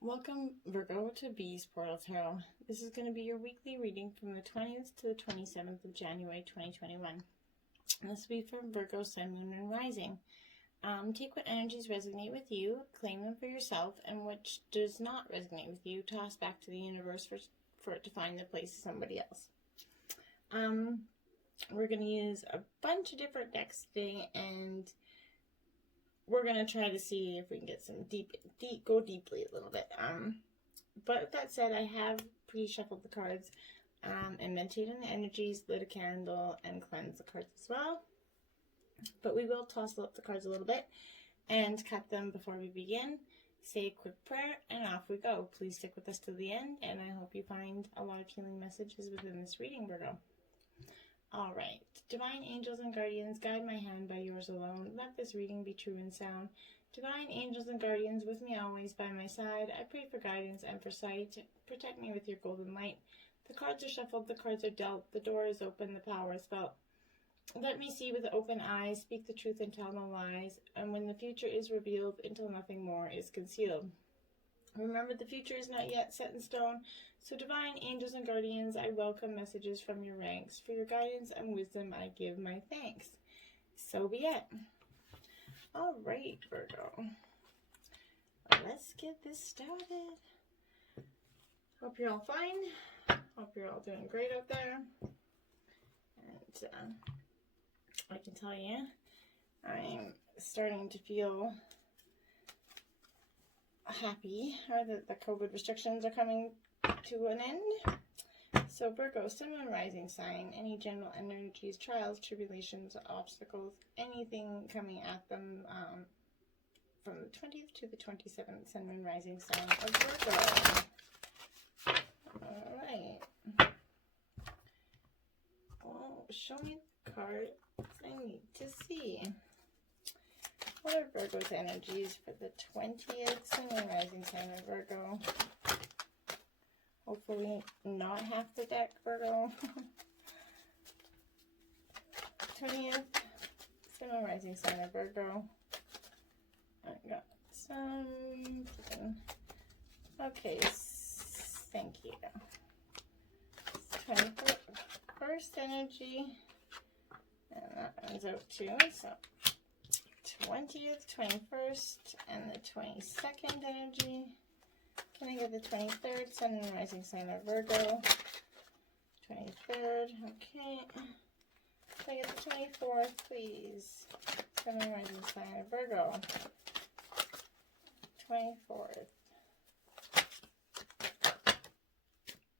Welcome, Virgo, to Bee's Portal Tarot. This is going to be your weekly reading from the 20th to the 27th of January 2021. And this will be for Virgo, Sun, Moon, and Rising. Take what energies resonate with you, claim them for yourself, and which does not resonate with you, toss back to the universe for it to find the place of somebody else. We're going to use a bunch of different decks today, and we're going to try to see if we can get some go deeply a little bit. But with that said, I have pre-shuffled the cards and meditated on the energies, lit a candle, and cleansed the cards as well. But we will toss up the cards a little bit and cut them before we begin. Say a quick prayer, and off we go. Please stick with us to the end, and I hope you find a lot of healing messages within this reading, Virgo. All right. Divine angels and guardians, guide my hand by yours alone. Let this reading be true and sound. Divine angels and guardians, with me always by my side. I pray for guidance and for sight. Protect me with your golden light. The cards are shuffled, the cards are dealt. The door is open, the power is felt. Let me see with open eyes, speak the truth and tell no lies. And when the future is revealed, until nothing more is concealed. Remember, the future is not yet set in stone, so divine angels and guardians, I welcome messages from your ranks. For your guidance and wisdom, I give my thanks. So be it. All right, Virgo. Let's get this started. Hope you're all fine. Hope you're all doing great out there. And I can tell you, I'm starting to feel happy that the COVID restrictions are coming to an end. So Virgo, Sun, Moon, Rising sign, any general energies, trials, tribulations, obstacles, anything coming at them from the 20th to the 27th, Sun, Moon, Rising sign of Virgo. All right. Well, show me the cards I need to see. What are Virgo's energies for the 20th, Sun, Moon, Rising sign of Virgo? Hopefully not half the deck, Virgo. 20th, Sun, Moon, Rising sign of Virgo. I got some. Okay, thank you. 21st energy, and that ends out too. So 20th, 21st, and the 22nd energy. Can I get the 23rd, Sun and Rising sign of Virgo? 23rd, okay. Can I get the 24th, please? Sun and Rising sign of Virgo. 24th.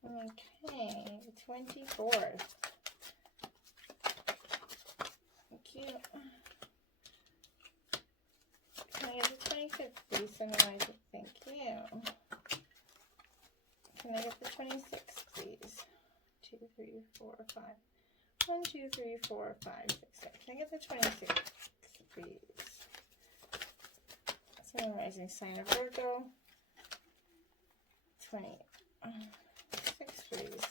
Okay, 24th. Thank you. Can I get the 25th, please? Sun and Rising, thank you. Can I get the 26th, please? 2, 3, 4, 5. 1, 2, 3, 4, 5, 6, 7. Can I get the 26th, please? Sun and Rising sign of Virgo. 26, please.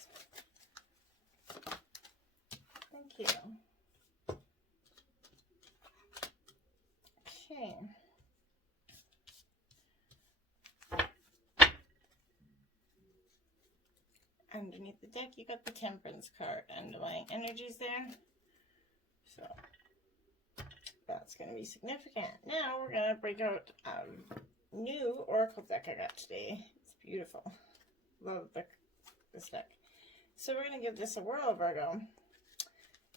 Thank you. Okay. Underneath the deck, you got the Temperance card. Underlying energies there. So, that's going to be significant. Now, we're going to break out a new Oracle deck I got today. It's beautiful. Love this deck. So, we're going to give this a whirl, Virgo.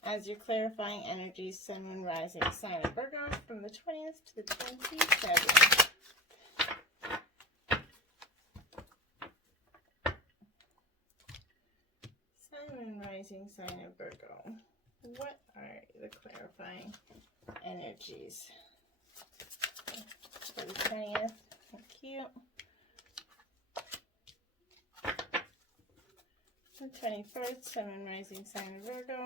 As your clarifying energies, Sun, Moon, Rising sign of Virgo from the 20th to the 27th. Sun, Rising sign of Virgo. What are the clarifying energies for the 20th? Thank you. The 21st, Sun and Rising sign of Virgo.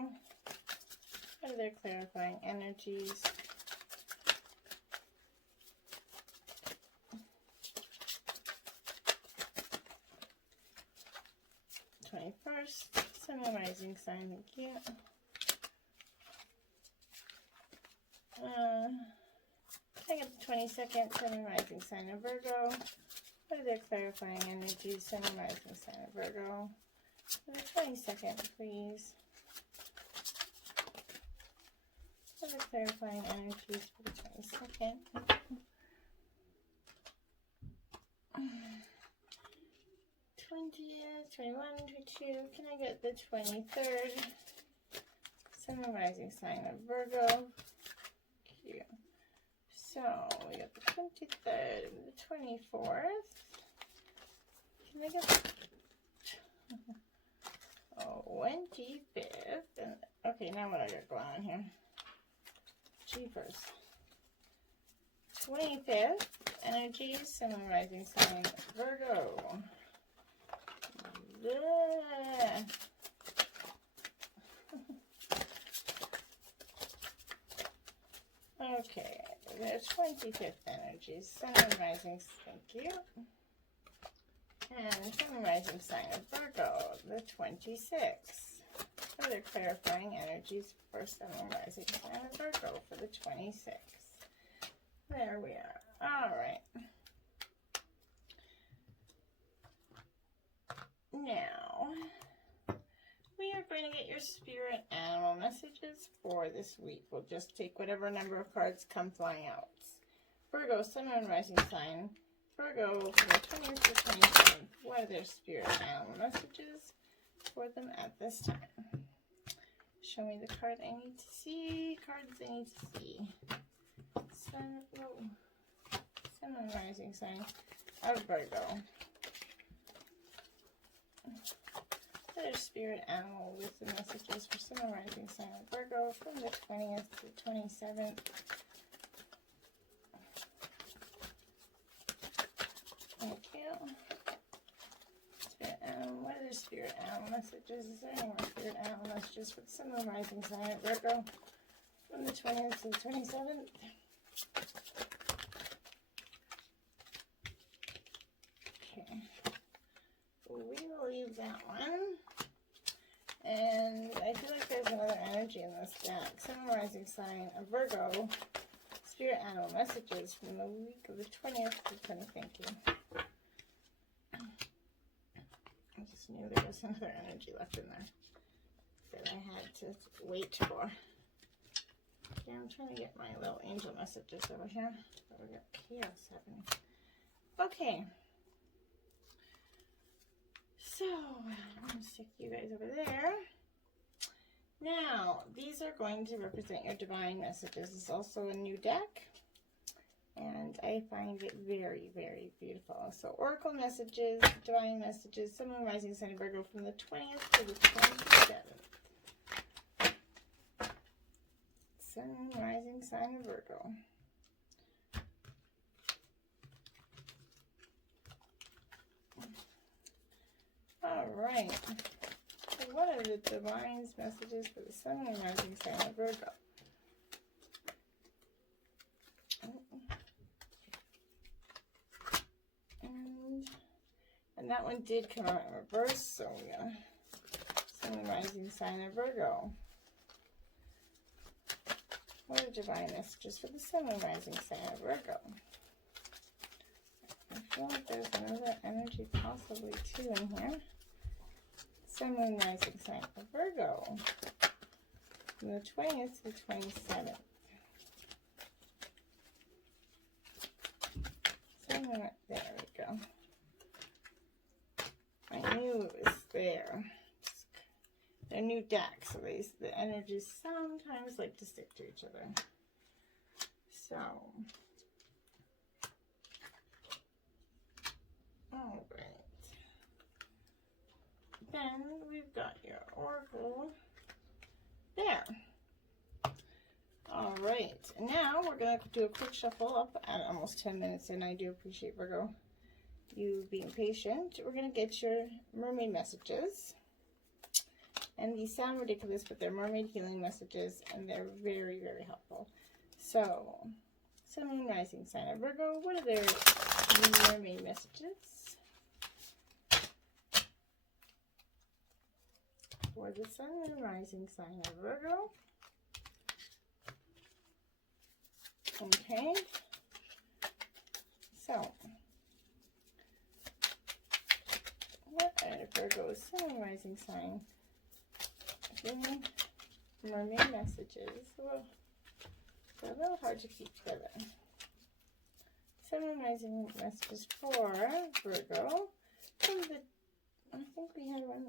What are their clarifying energies? Sun and Rising sign, thank you. I got the 22nd, Sun and Rising sign of Virgo. What are their clarifying energies? Sun and rising sign of Virgo. For the 22nd, please. What are the clarifying energies for the 22nd? 20th, 21, 22. Can I get the 23rd? Sun and rising sign of Virgo. Cute. So we got the 23rd and the 24th. Can I get the 25th? And, okay, now what I got going on here? Jeepers. 25th energies, Sun and rising sign Virgo. Yeah. Okay, the 25th energies, Sun and rising, thank you. And Sun and rising sign of Virgo, the 26th. What are the clarifying energies for Sun and rising sign of Virgo for the 26th? There we are. All right. Now, we are going to get your spirit animal messages for this week. We'll just take whatever number of cards come flying out. Virgo, Sun and rising sign. Virgo, from the 20th to 27th. What are their spirit animal messages for them at this time? Show me the card I need to see. Cards I need to see. Sun and rising sign of Virgo. What are spirit animal with the messages for Sun and rising sign of Virgo from the 20th to 27th? Thank you. Spirit animal. What are the spirit animal messages? Is there any more spirit animal messages for the Sun and rising sign of Virgo from the 20th to the 27th? Okay. We will leave that one. And I feel like there's another energy in this deck. Sun and rising sign of Virgo. Spirit animal messages from the week of the 20th to 20th. Thank you. I just knew there was another energy left in there that I had to wait for. Okay, I'm trying to get my little angel messages over here. Oh, we got chaos happening. Okay. So, I'm going to stick you guys over there. Now, these are going to represent your divine messages. It's also a new deck, and I find it very, very beautiful. So, oracle messages, divine messages, Sun and rising sign of Virgo from the 20th to the 27th. Sun and rising sign of Virgo. All right. So what are the divine messages for the Sun and rising sign of Virgo? And that one did come out in reverse, so we got Sun and rising sign of Virgo. What are divine messages for the Sun and rising sign of Virgo? I feel like there's another energy possibly too in here. Sun and rising sign of Virgo from the 20th to the 27th. There we go. I knew it was there. They're new decks, so the energies sometimes like to stick to each other. So, all right. Then we've got your oracle there. All right, now we're going to do a quick shuffle up at almost 10 minutes, and I do appreciate, Virgo, you being patient. We're going to get your mermaid messages. And these sound ridiculous, but they're mermaid healing messages, and they're very, very helpful. So, Sun and rising sign of Virgo, what are their mermaid messages for the Sun and rising sign of Virgo? Okay, so Virgo, Sun and Rising sign. Give me mermaid messages. Whoa. They're a little hard to keep together. Sun and Rising messages for Virgo from the, I think we had one,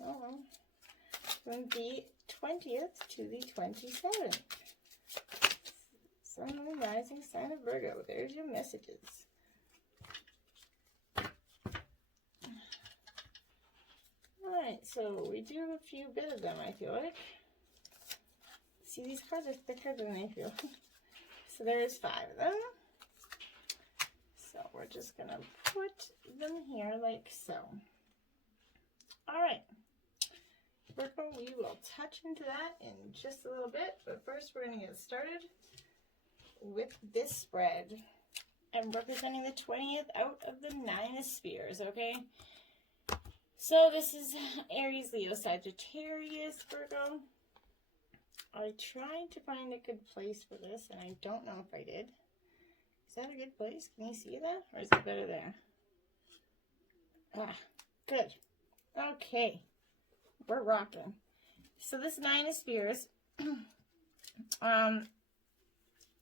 from the 20th to the 27th. Sun and Rising sign of Virgo. There's your messages. Alright, so we do a few bit of them, I feel like. See, these cards are thicker than they feel. So there's 5 of them. So we're just going to put them here like so. Alright. Virgo, we will touch into that in just a little bit. But first we're going to get started with this spread. I'm representing the 20th out of the 9 of Spears, okay? So this is Aries, Leo, Sagittarius, Virgo. I tried to find a good place for this, and I don't know if I did. Is that a good place? Can you see that? Or is it better there? Ah, good. Okay. We're rocking. So this 9 of Spears, it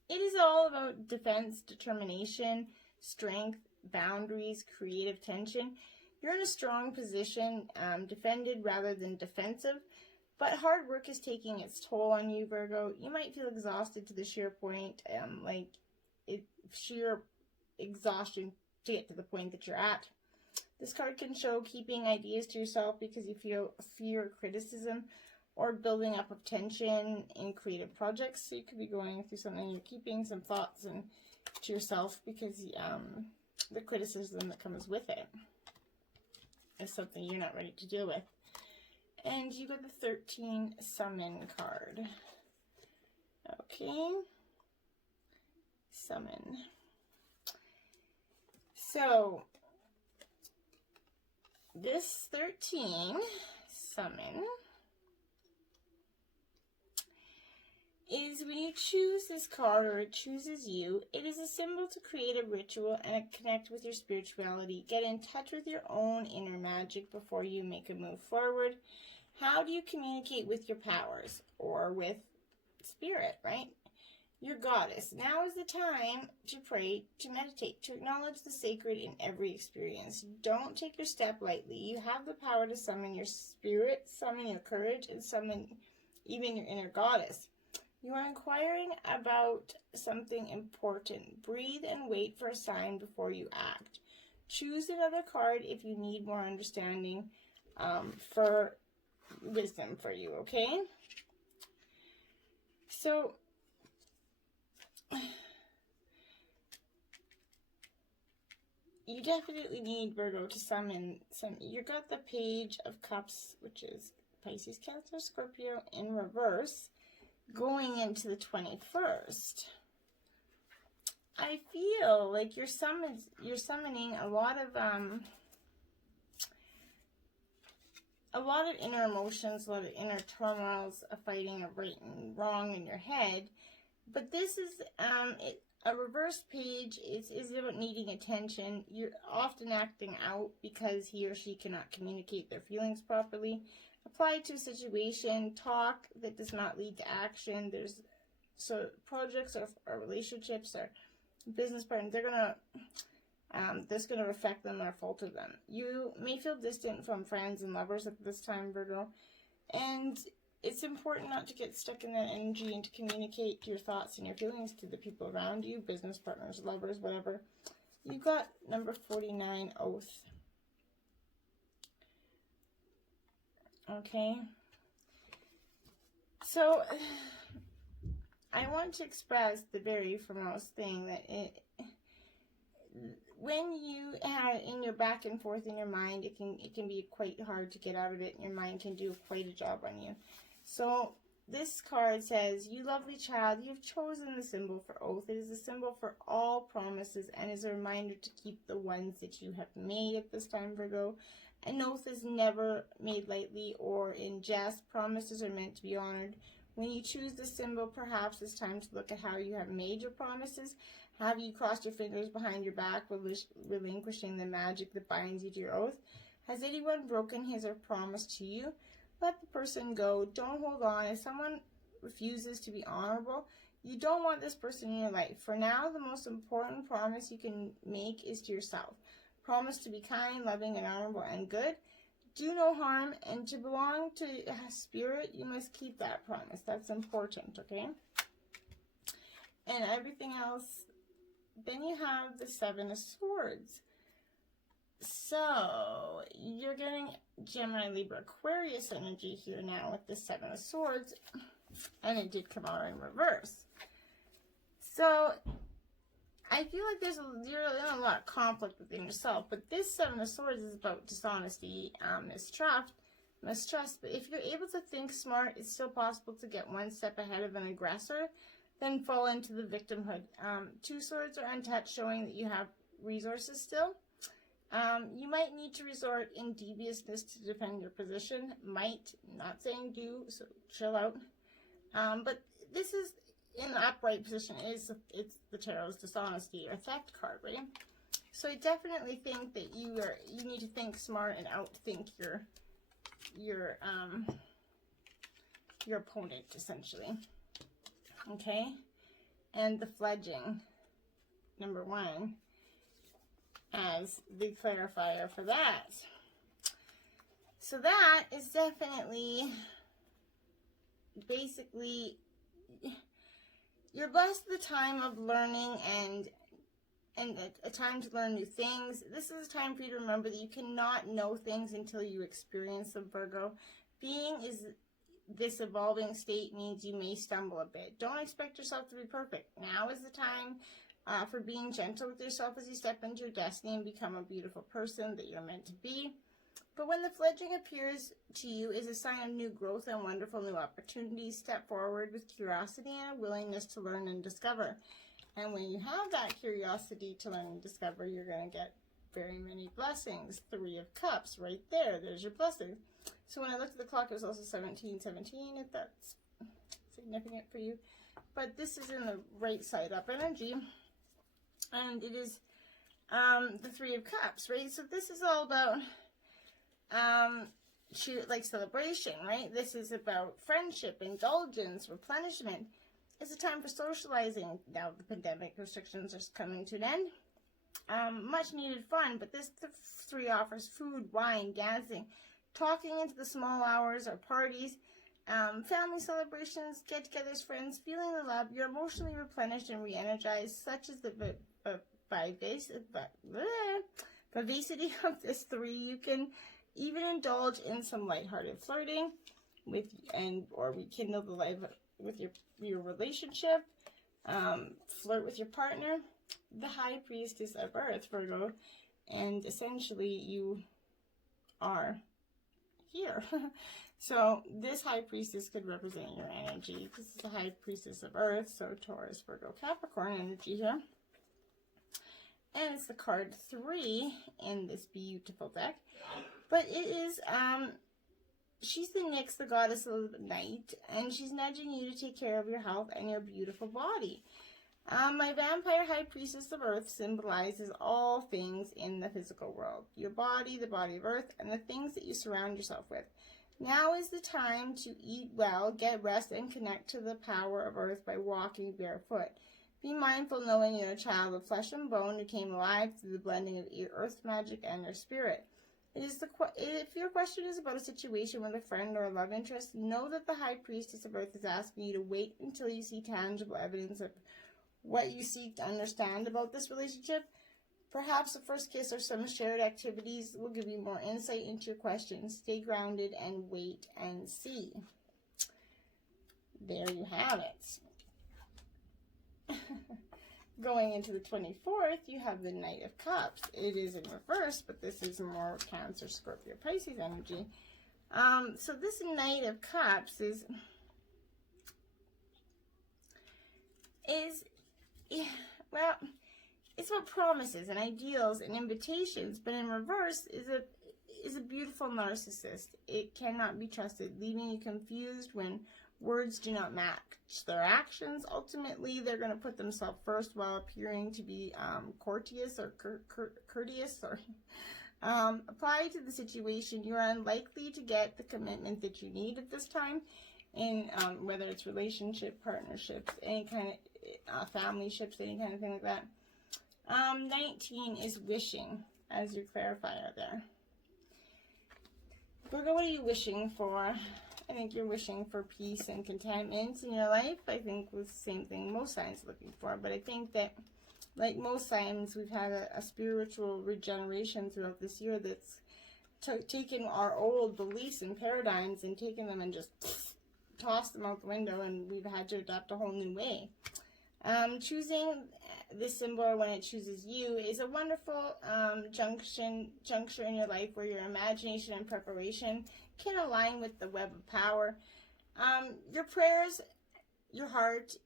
is all about defense, determination, strength, boundaries, creative tension. You're in a strong position, defended rather than defensive, but hard work is taking its toll on you, Virgo. You might feel exhausted to the sheer point, sheer exhaustion to get to the point that you're at. This card can show keeping ideas to yourself because you feel fear of criticism or building up of tension in creative projects. So you could be going through something, you're keeping some thoughts to yourself because the criticism that comes with it is something you're not ready to deal with. And you got the 13 Summon card. Okay. Summon. So, this 13 Summon is when you choose this card or it chooses you, it is a symbol to create a ritual and connect with your spirituality. Get in touch with your own inner magic before you make a move forward. How do you communicate with your powers or with spirit, right? Your goddess. Now is the time to pray, to meditate, to acknowledge the sacred in every experience. Don't take your step lightly. You have the power to summon your spirit, summon your courage, and summon even your inner goddess. You are inquiring about something important. Breathe and wait for a sign before you act. Choose another card if you need more understanding for wisdom for you, okay? So, you definitely need, Virgo, to summon some. You got the Page of Cups, which is Pisces, Cancer, Scorpio in reverse, going into the 21st. I feel like you're summoning a lot of inner emotions, a lot of inner turmoils, a fighting of right and wrong in your head. But this is a reverse page is about needing attention. You're often acting out because he or she cannot communicate their feelings properly. Apply to a situation, talk that does not lead to action. So projects or relationships or business partners, this going to affect them or falter them. You may feel distant from friends and lovers at this time, Virgo, and it's important not to get stuck in that energy and to communicate your thoughts and your feelings to the people around you, business partners, lovers, whatever. You got number 49, Oath. Okay. So, I want to express the very foremost thing that when you are in your back and forth in your mind, it can be quite hard to get out of it, and your mind can do quite a job on you. So this card says, you lovely child, you have chosen the symbol for oath. It is a symbol for all promises and is a reminder to keep the ones that you have made at this time, Virgo. An oath is never made lightly or in jest. Promises are meant to be honored. When you choose the symbol, perhaps it's time to look at how you have made your promises. Have you crossed your fingers behind your back, relinquishing the magic that binds you to your oath? Has anyone broken his or promise to you? Let the person go. Don't hold on. If someone refuses to be honorable, you don't want this person in your life. For now, the most important promise you can make is to yourself. Promise to be kind, loving, and honorable and good. Do no harm, and to belong to a spirit, you must keep that promise. That's important, okay? And everything else, then you have the Seven of Swords. So, you're getting Gemini, Libra, Aquarius energy here now with the Seven of Swords, and it did come out in reverse. So, I feel like you're in a lot of conflict within yourself, but this Seven of Swords is about dishonesty, mistrust, but if you're able to think smart, it's still possible to get one step ahead of an aggressor, then fall into the victimhood. Two swords are untouched, showing that you have resources still. You might need to resort in deviousness to defend your position. Might, not saying do, so chill out. But this is in the upright position. It's the Tarot's dishonesty or theft card, right? So I definitely think that you need to think smart and outthink your opponent, essentially. Okay, and the fledging, number 1. As the clarifier for that. So that is definitely, basically, you're blessed with the time of learning and a time to learn new things. This is a time for you to remember that you cannot know things until you experience them, Virgo. Being is this evolving state means you may stumble a bit. Don't expect yourself to be perfect. Now is the time for being gentle with yourself as you step into your destiny and become a beautiful person that you're meant to be. But when the fledgling appears to you is a sign of new growth and wonderful new opportunities. Step forward with curiosity and a willingness to learn and discover. And when you have that curiosity to learn and discover, you're going to get very many blessings. 3 of Cups, right there. There's your blessing. So when I looked at the clock, it was also 1717, if that's significant for you. But this is in the right side up energy. And it is the 3 of Cups, right? So this is all about like celebration, right? This is about friendship, indulgence, replenishment. It's a time for socializing. Now the pandemic restrictions are coming to an end. Much needed fun, but this 3 offers food, wine, dancing, talking into the small hours or parties, family celebrations, get-togethers, friends, feeling the love. You're emotionally replenished and re-energized, such as the vivacity of this 3. You can even indulge in some lighthearted flirting or rekindle the life with your relationship. Flirt with your partner. The High Priestess of Earth, Virgo, and essentially you are here. So this High Priestess could represent your energy. This is the High Priestess of Earth, so Taurus, Virgo, Capricorn energy here. And it's the card 3 in this beautiful deck. But it is, she's the Nyx, the goddess of the night, and she's nudging you to take care of your health and your beautiful body. My vampire High Priestess of Earth symbolizes all things in the physical world. Your body, the body of Earth, and the things that you surround yourself with. Now is the time to eat well, get rest, and connect to the power of Earth by walking barefoot. Be mindful knowing you're a child of flesh and bone who came alive through the blending of Earth's magic and their spirit. If your question is about a situation with a friend or a love interest, know that the High Priestess of Earth is asking you to wait until you see tangible evidence of what you seek to understand about this relationship. Perhaps a first kiss or some shared activities will give you more insight into your questions. Stay grounded and wait and see. There you have it. Going into the 24th, you have the Knight of Cups. It is in reverse, but this is more Cancer, Scorpio, Pisces energy. So this Knight of Cups is well, it's about promises and ideals and invitations, but in reverse is a beautiful narcissist. It cannot be trusted, leaving you confused when words do not match their actions. Ultimately, they're going to put themselves first while appearing to be courteous or courteous. Or Apply to the situation. You are unlikely to get the commitment that you need at this time, in whether it's relationship, partnerships, any kind of family ships, any kind of thing like that. 19 is wishing as your clarifier there. Virgo, what are you wishing for? I think you're wishing for peace and contentment in your life. I think was the same thing most signs are looking for. But I think that, like most signs, we've had a spiritual regeneration throughout this year that's taken our old beliefs and paradigms and taken them and just tossed them out the window, and we've had to adopt a whole new way. Choosing this symbol when it chooses you is a wonderful juncture in your life where your imagination and preparation can align with the web of power. Your prayers, your heart,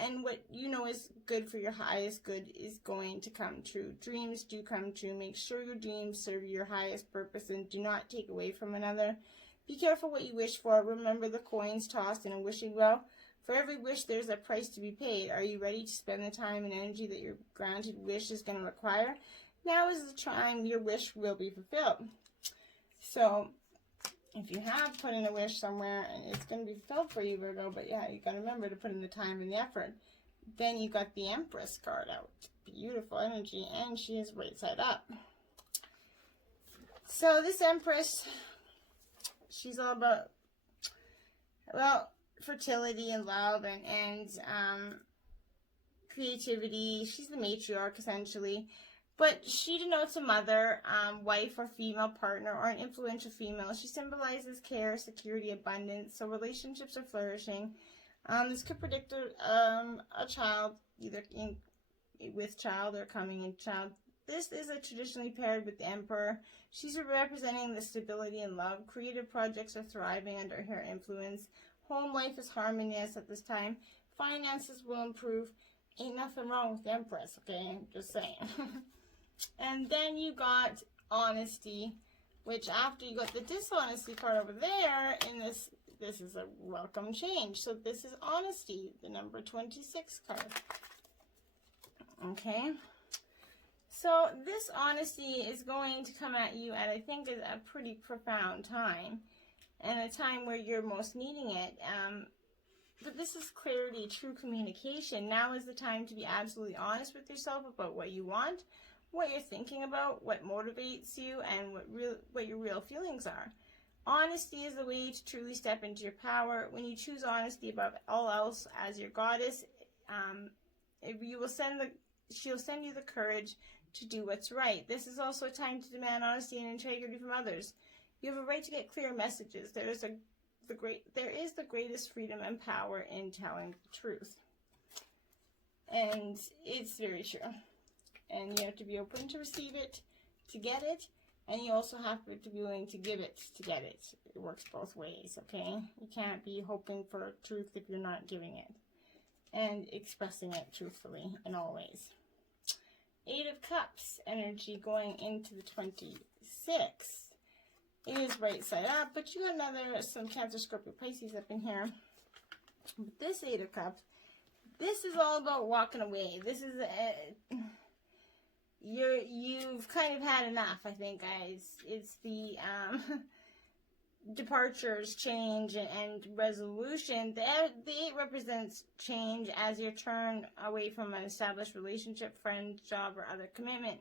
and what you know is good for your highest good is going to come true. Dreams do come true. Make sure your dreams serve your highest purpose and do not take away from another. Be careful what you wish for. Remember the coins tossed in a wishing well. For every wish, there's a price to be paid. Are you ready to spend the time and energy that your granted wish is going to require? Now is the time your wish will be fulfilled. So, if you have put in a wish somewhere and it's going to be fulfilled for you, Virgo, but yeah, you got to remember to put in the time and the effort. Then you got the Empress card out. Beautiful energy, and she is right side up. So this Empress, she's all about, well, fertility and love and creativity. She's the matriarch, essentially. But she denotes a mother, wife, or female partner, or an influential female. She symbolizes care, security, abundance, so relationships are flourishing. This could predict a child, either with child or coming in child. This is traditionally paired with the Emperor. She's representing the stability and love. Creative projects are thriving under her influence. Home life is harmonious at this time. Finances will improve. Ain't nothing wrong with the Empress, okay? Just saying. And then you got honesty, which after you got the dishonesty card over there, in this is a welcome change. So this is honesty, the number 26 card. Okay. So this honesty is going to come at you at, I think, a pretty profound time, and a time where you're most needing it. But this is clarity, true communication. Now is the time to be absolutely honest with yourself about what you want, what you're thinking about, what motivates you, and what your real feelings are. Honesty is the way to truly step into your power. When you choose honesty above all else as your goddess, she'll send you the courage to do what's right. This is also a time to demand honesty and integrity from others. You have a right to get clear messages. There is the greatest freedom and power in telling the truth. And it's very true. And you have to be open to receive it, to get it, and you also have to be willing to give it to get it. It works both ways, okay? You can't be hoping for truth if you're not giving it and expressing it truthfully in all ways. 8 of Cups energy going into the 26. It is right side up, but you got some Cancer, Scorpio, Pisces up in here. But this 8 of Cups, this is all about walking away. This is you've kind of had enough, I think, guys. It's the departures, change, and resolution. The 8 represents change as you turn away from an established relationship, friend, job, or other commitment.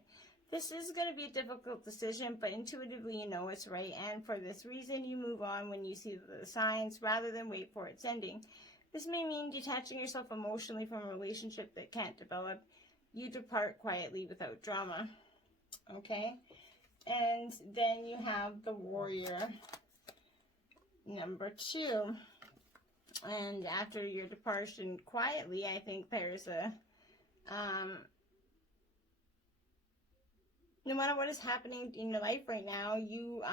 This is going to be a difficult decision, but intuitively you know it's right, and for this reason you move on when you see the signs rather than wait for its ending. This may mean detaching yourself emotionally from a relationship that can't develop. You depart quietly without drama. Okay? And then you have the Warrior, number 2. And after your departure quietly, I think there's a no matter what is happening in your life right now, you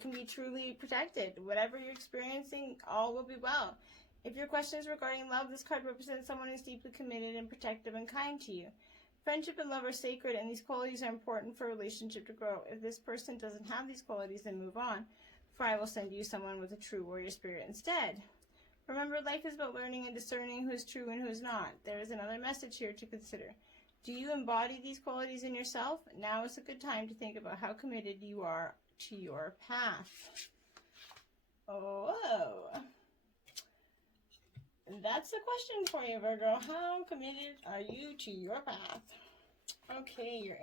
can be truly protected. Whatever you're experiencing, all will be well. If your question is regarding love, this card represents someone who's deeply committed and protective and kind to you. Friendship and love are sacred, and these qualities are important for a relationship to grow. If this person doesn't have these qualities, then move on, for I will send you someone with a true warrior spirit instead. Remember, life is about learning and discerning who is true and who is not. There is another message here to consider. Do you embody these qualities in yourself? Now is a good time to think about how committed you are to your path. Oh, that's the question for you, Virgo. How committed are you to your path? Okay,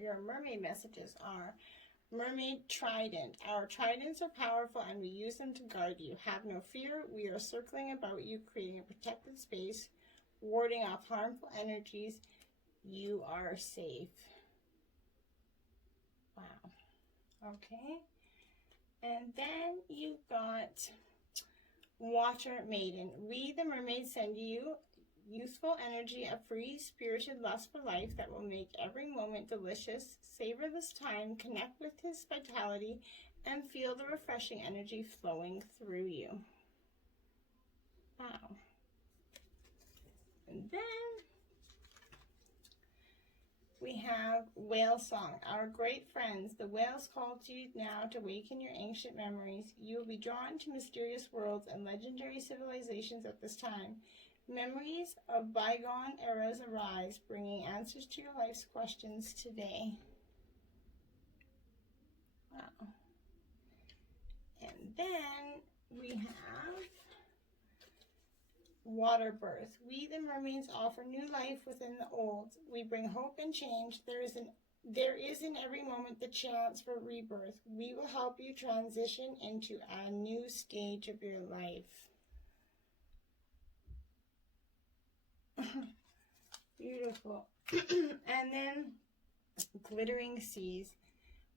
your mermaid messages are Mermaid Trident. Our tridents are powerful and we use them to guard you. Have no fear. We are circling about you, creating a protected space, warding off harmful energies. You are safe. Wow. Okay. And then you've got Water Maiden. We, the mermaids, send you youthful energy, a free, spirited lust for life that will make every moment delicious. Savor this time, connect with his vitality, and feel the refreshing energy flowing through you. Wow. And then we have Whale Song. Our great friends, the whales call to you now to awaken your ancient memories. You will be drawn to mysterious worlds and legendary civilizations at this time. Memories of bygone eras arise, bringing answers to your life's questions today. Wow. And then we have Water Birth. We, the mermaids, offer new life within the old. We bring hope and change. There is in every moment the chance for rebirth. We will help you transition into a new stage of your life. Beautiful. And then Glittering Seas.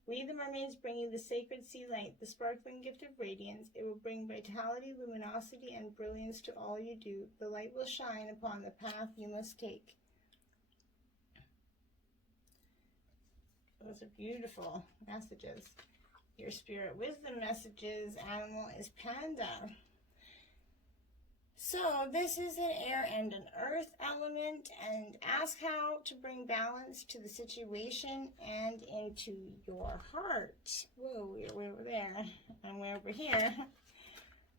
We, the mermaids, bring you the sacred sea light, the sparkling gift of radiance. It will bring vitality, luminosity, and brilliance to all you do. The light will shine upon the path you must take. Those are beautiful messages. Your spirit wisdom messages, animal, is panda. So this is an air and an earth element, and ask how to bring balance to the situation and into your heart. Whoa, we're way over there, and we're over here.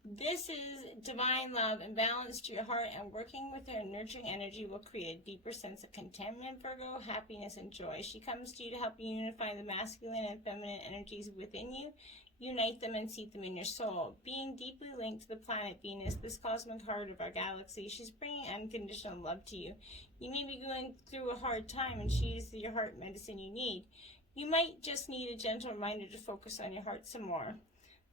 This is divine love and balance to your heart, and working with her nurturing energy will create a deeper sense of contentment, Virgo, happiness, and joy. She comes to you to help you unify the masculine and feminine energies within you. Unite them and seat them in your soul. Being deeply linked to the planet Venus, this cosmic heart of our galaxy, she's bringing unconditional love to you. You may be going through a hard time, and she's your heart medicine you need. You might just need a gentle reminder to focus on your heart some more.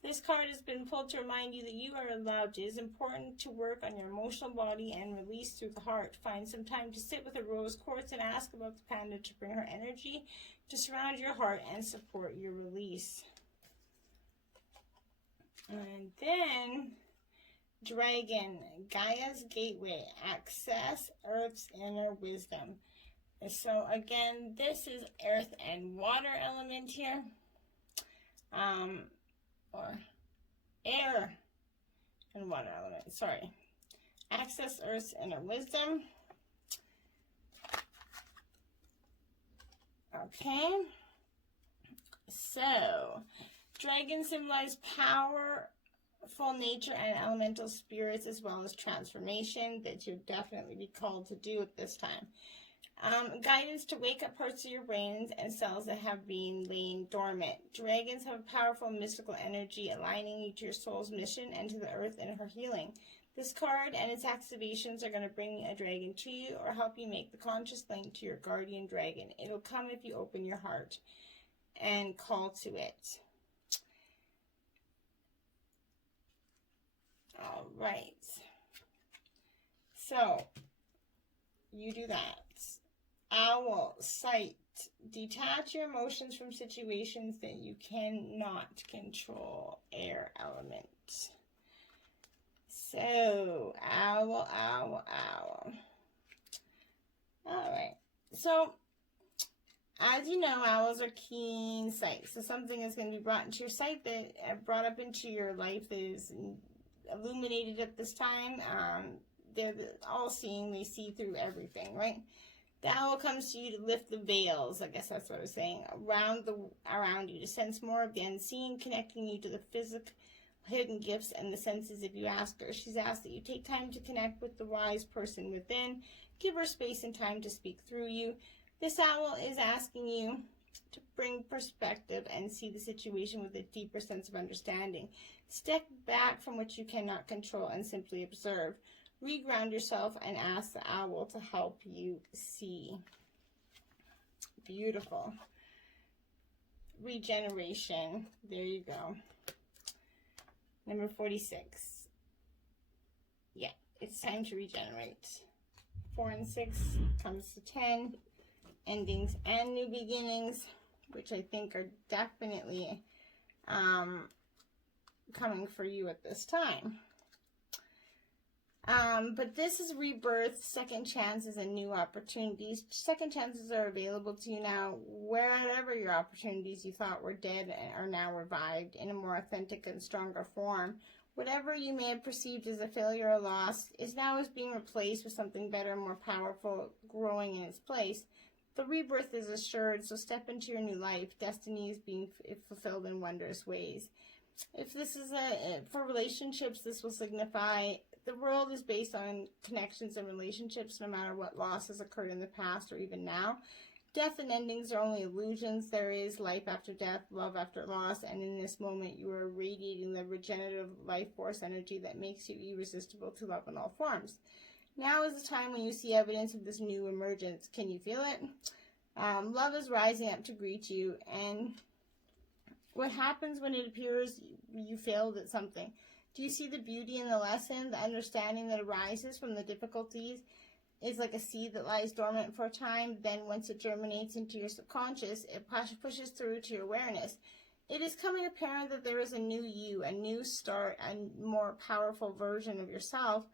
This card has been pulled to remind you that you are loved. It is important to work on your emotional body and release through the heart. Find some time to sit with a rose quartz and ask about the panda to bring her energy to surround your heart and support your release. And then Dragon, Gaia's Gateway, access Earth's inner wisdom. So again, this is earth and water element here. Or air and water element, sorry. Access Earth's inner wisdom. Okay. So, dragons symbolize powerful nature and elemental spirits, as well as transformation that you'll definitely be called to do at this time. Guidance to wake up parts of your brains and cells that have been laying dormant. Dragons have a powerful mystical energy aligning you to your soul's mission and to the earth and her healing. This card and its activations are going to bring a dragon to you or help you make the conscious link to your guardian dragon. It'll come if you open your heart and call to it. All right. So, you do that. Owl, sight. Detach your emotions from situations that you cannot control. Air element. So, owl, owl, owl. All right. So, as you know, owls are keen sight. So, something is going to be brought into your sight that brought up into your life that is illuminated at this time. They're all-seeing. They see through everything, right? The owl comes to you to lift the veils, I guess that's what I was saying, around you, to sense more of the unseen, connecting you to the physical hidden gifts and the senses if you ask her. She's asked that you take time to connect with the wise person within. Give her space and time to speak through you. This owl is asking you to bring perspective and see the situation with a deeper sense of understanding. Step back from what you cannot control and simply observe. Reground yourself and ask the owl to help you see. Beautiful. Regeneration. There you go. Number 46. Yeah, it's time to regenerate. 4 and 6 comes to 10. Endings and new beginnings, which I think are definitely coming for you at this time. But this is rebirth, second chances, and new opportunities. Second chances are available to you now. Wherever your opportunities you thought were dead are now revived in a more authentic and stronger form. Whatever you may have perceived as a failure or loss is now being replaced with something better, more powerful, growing in its place. The rebirth is assured, so step into your new life. Destiny is being fulfilled in wondrous ways. If this is for relationships, this will signify the world is based on connections and relationships, no matter what loss has occurred in the past or even now. Death and endings are only illusions. There is life after death, love after loss, and in this moment you are radiating the regenerative life force energy that makes you irresistible to love in all forms. Now is the time when you see evidence of this new emergence. Can you feel it? Love is rising up to greet you. And what happens when it appears you failed at something? Do you see the beauty in the lesson? The understanding that arises from the difficulties is like a seed that lies dormant for a time. Then once it germinates into your subconscious, it pushes through to your awareness. It is coming apparent that there is a new you, a new start, a more powerful version of yourself.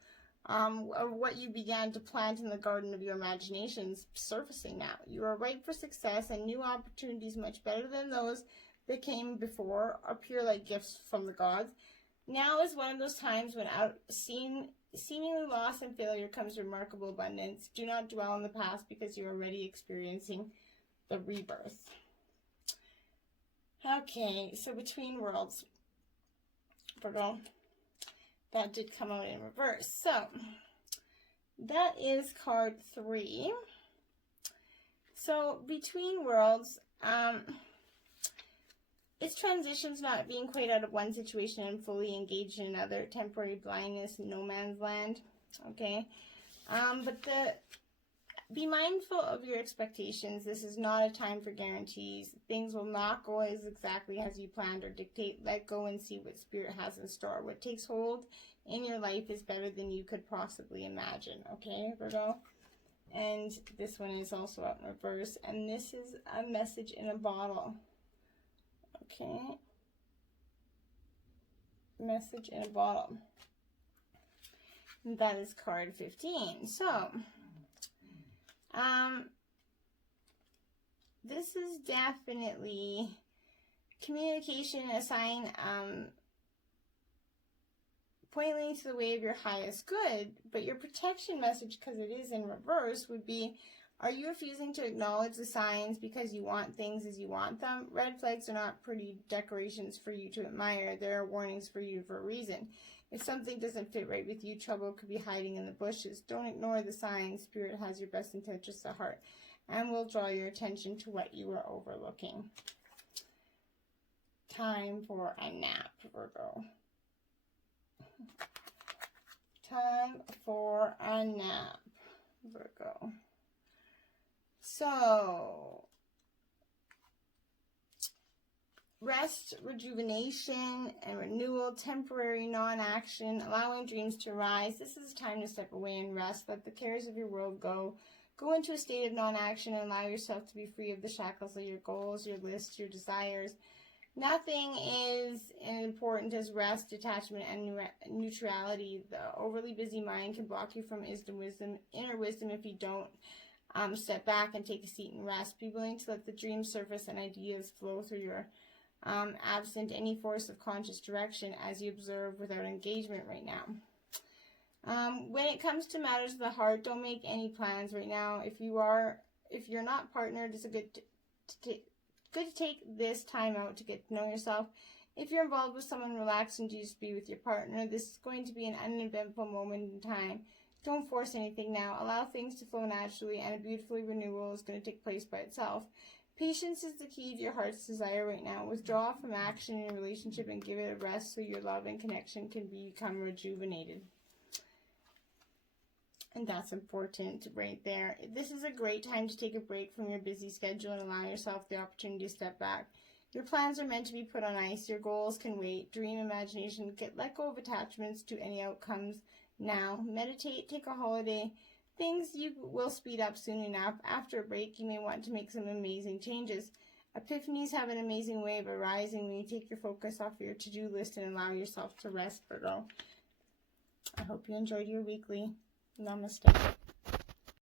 Of what you began to plant in the garden of your imaginations surfacing now. You are ripe for success, and new opportunities much better than those that came before appear like gifts from the gods. Now is one of those times when out seemingly loss and failure comes remarkable abundance. Do not dwell on the past because you are already experiencing the rebirth. Okay, so between worlds, Virgo. That did come out in reverse. So, that is card 3. So, between worlds, it's transitions, not being quite out of one situation and fully engaged in another. Temporary blindness, no man's land. Okay? But be mindful of your expectations. This is not a time for guarantees. Things will not go exactly as you planned or dictate. Let go and see what Spirit has in store. What takes hold in your life is better than you could possibly imagine. Okay, Virgo? And this one is also out in reverse. And this is a message in a bottle. Okay? Message in a bottle. And that is card 15. So, this is definitely communication, a sign pointing to the way of your highest good, but your protection message, because it is in reverse, would be, are you refusing to acknowledge the signs because you want things as you want them? Red flags are not pretty decorations for you to admire. They are warnings for you for a reason. If something doesn't fit right with you, trouble could be hiding in the bushes. Don't ignore the signs. Spirit has your best intentions at heart and will draw your attention to what you are overlooking. Time for a nap, Virgo. Time for a nap, Virgo. So, rest, rejuvenation, and renewal, temporary non-action, allowing dreams to arise. This is time to step away and rest. Let the cares of your world go. Go into a state of non-action and allow yourself to be free of the shackles of your goals, your lists, your desires. Nothing is as important as rest, detachment, and neutrality. The overly busy mind can block you from inner wisdom if you don't step back and take a seat and rest. Be willing to let the dreams surface and ideas flow through your absent any force of conscious direction as you observe without engagement right now. When it comes to matters of the heart, don't make any plans right now. If you're not partnered, it's good to take this time out to get to know yourself. If you're involved with someone, relax and just be with your partner. This is going to be an uneventful moment in time. Don't force anything now. Allow things to flow naturally, and a beautiful renewal is going to take place by itself. Patience is the key to your heart's desire right now. Withdraw from action in your relationship and give it a rest so your love and connection can become rejuvenated. And that's important right there. This is a great time to take a break from your busy schedule and allow yourself the opportunity to step back. Your plans are meant to be put on ice. Your goals can wait. Dream, imagination. Let go of attachments to any outcomes now. Meditate. Take a holiday. Things you will speed up soon enough. After a break, you may want to make some amazing changes. Epiphanies have an amazing way of arising when you take your focus off your to-do list and allow yourself to rest, Virgo. I hope you enjoyed your weekly. Namaste.